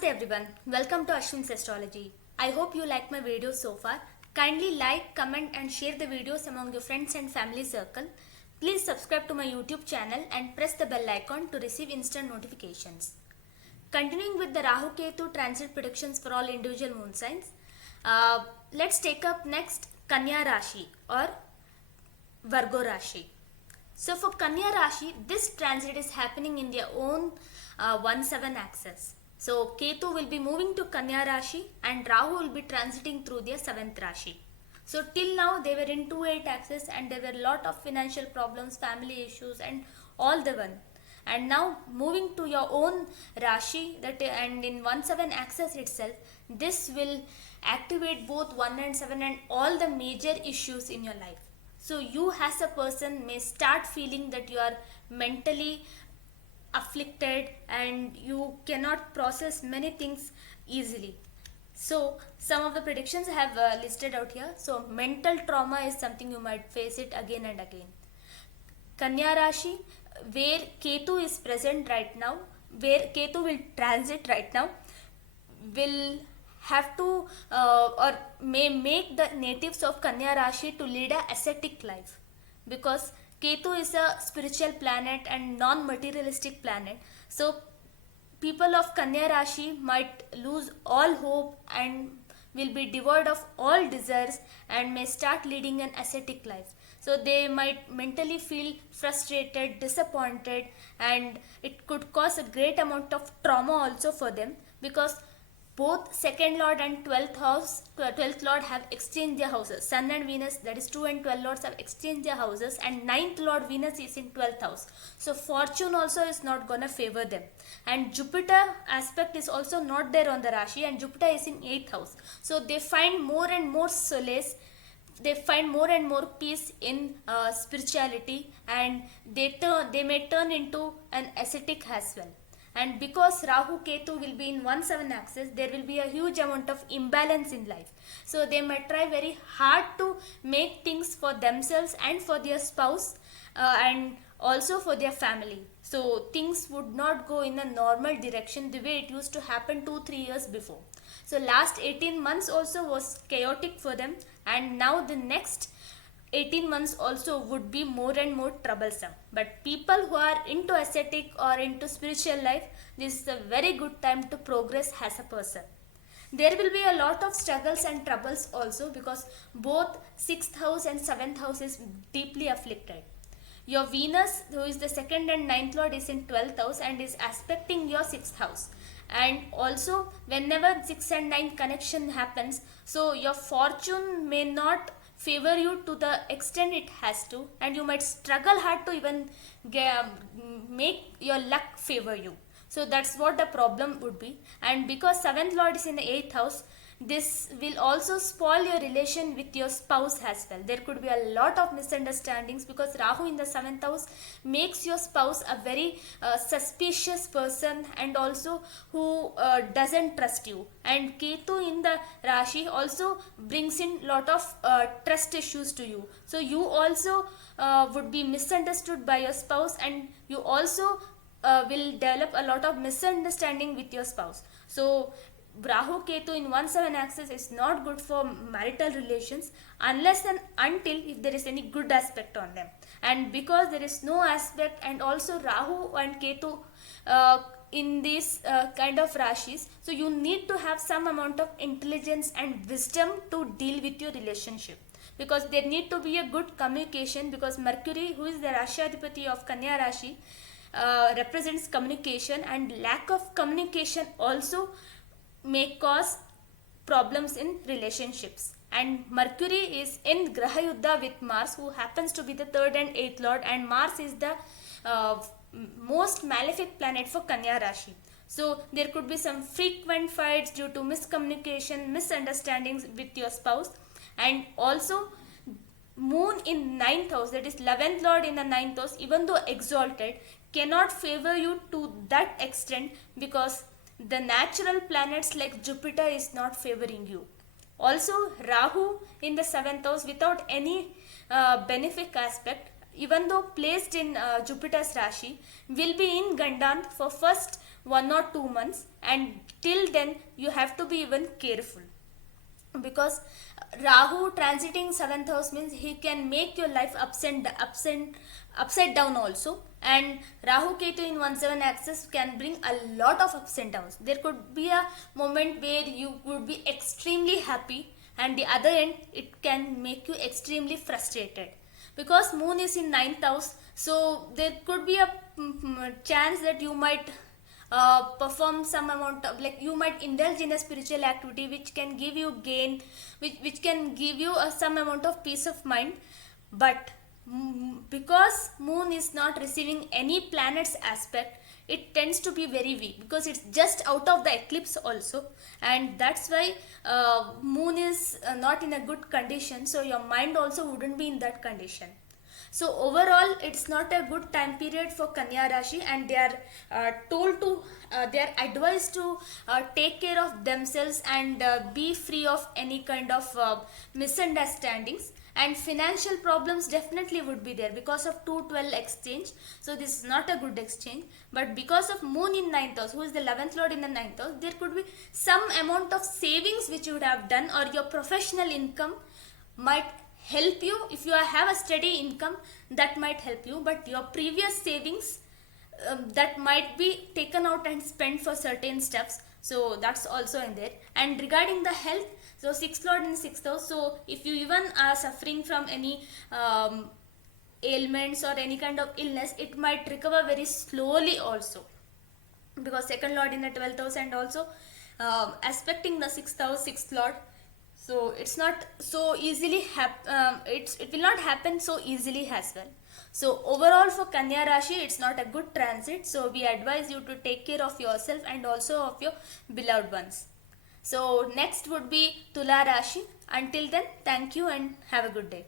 Namaste everyone, welcome to Ashwin's Astrology. I hope you like my videos so far. Kindly like, comment and share the videos among your friends and family circle. Please subscribe to my YouTube channel and press the bell icon to receive instant notifications. Continuing with the Rahu-Ketu Transit predictions for all individual moon signs, let's take up next Kanya rashi or Virgo rashi. So for Kanya rashi, this transit is happening in their own 1-7 axis. So Ketu will be moving to Kanya rashi and Rahu will be transiting through their 7th rashi. So till now they were in 2-8 axis and there were a lot of financial problems, family issues and all the one. And now moving to your own rashi and in 1-7 axis itself, this will activate both 1 and 7 and all the major issues in your life. So you as a person may start feeling that you are mentally afflicted and you cannot process many things easily. So some of the predictions I have listed out here. So mental trauma is something you might face it again and again. Kanya rashi, where Ketu is present right now, where Ketu will transit right now, will have to or may make the natives of Kanya rashi to lead a ascetic life, because Ketu is a spiritual planet and non-materialistic planet. So people of Kanya rashi might lose all hope and will be devoid of all desires and may start leading an ascetic life. So they might mentally feel frustrated, disappointed, and it could cause a great amount of trauma also for them, because both 2nd Lord and 12th Lord have exchanged their houses. Sun and Venus, that is 2 and 12 Lords, have exchanged their houses, and 9th Lord Venus is in 12th house. So fortune also is not gonna favor them. And Jupiter aspect is also not there on the Rashi, and Jupiter is in 8th house. So they find more and more solace, they find more and more peace in spirituality, and they may turn into an ascetic as well. And because Rahu Ketu will be in 1-7 axis, there will be a huge amount of imbalance in life. So they might try very hard to make things for themselves and for their spouse and also for their family. So things would not go in a normal direction the way it used to happen 2-3 years before. So last 18 months also was chaotic for them, and now the next 18 months also would be more and more troublesome. But people who are into ascetic or into spiritual life, this is a very good time to progress as a person. There will be a lot of struggles and troubles also, because both 6th house and 7th house is deeply afflicted. Your Venus, who is the 2nd and 9th Lord, is in 12th house and is aspecting your 6th house. And also whenever 6 and 9 connection happens, so your fortune may not favor you to the extent it has to, and you might struggle hard to even make your luck favor you. So that's what the problem would be. And because 7th Lord is in the 8th house, this will also spoil your relation with your spouse as well. There could be a lot of misunderstandings, because Rahu in the 7th house makes your spouse a very suspicious person, and also who doesn't trust you. And Ketu in the Rashi also brings in lot of trust issues to you. So you also would be misunderstood by your spouse, and you also will develop a lot of misunderstanding with your spouse. So Rahu Ketu in 1-7 axis is not good for marital relations unless and until if there is any good aspect on them. And because there is no aspect, and also Rahu and Ketu in these kind of rashis, so you need to have some amount of intelligence and wisdom to deal with your relationship, because there need to be a good communication, because Mercury, who is the Rashadipati of Kanya Rashi, represents communication, and lack of communication also may cause problems in relationships. And Mercury is in Graha Yuddha with Mars, who happens to be the 3rd and 8th Lord, and Mars is the most malefic planet for Kanya Rashi. So there could be some frequent fights due to miscommunication, misunderstandings with your spouse. And also Moon in 9th house, that is 11th Lord in the 9th house, even though exalted, cannot favor you to that extent, because the natural planets like Jupiter is not favoring you. Also Rahu in the 7th house without any benefic aspect, even though placed in Jupiter's Rashi, will be in Gandan for first 1 or 2 months, and till then you have to be even careful, because Rahu transiting 7th house means he can make your life upside down also, and Rahu-Ketu in 1/7 axis can bring a lot of ups and downs. There could be a moment where you would be extremely happy, and the other end it can make you extremely frustrated, because Moon is in 9th house. So there could be a chance that you might perform some amount of, like, you might indulge in a spiritual activity which can give you gain, which can give you some amount of peace of mind. But because Moon is not receiving any planets aspect, it tends to be very weak, because it's just out of the eclipse also, and that's why Moon is not in a good condition, so your mind also wouldn't be in that condition. So overall, it's not a good time period for Kanya Rashi, and they are they are advised to take care of themselves and be free of any kind of misunderstandings. And financial problems definitely would be there because of 212 exchange. So this is not a good exchange. But because of Moon in 9th house, who is the 11th lord in the 9th house, there could be some amount of savings which you would have done, or your professional income might help you. If you have a steady income, that might help you, but your previous savings, that might be taken out and spent for certain stuffs, so that's also in there. And regarding the health, so 6th lord in 6th house, so if you even are suffering from any ailments or any kind of illness, it might recover very slowly also, because 2nd lord in the 12th house, and also aspecting the 6th house, 6th lord. So it's not so easily it will not happen so easily as well. So overall for Kanya Rashi, it's not a good transit, so we advise you to take care of yourself and also of your beloved ones. So next would be Tula Rashi. Until then, thank you and have a good day.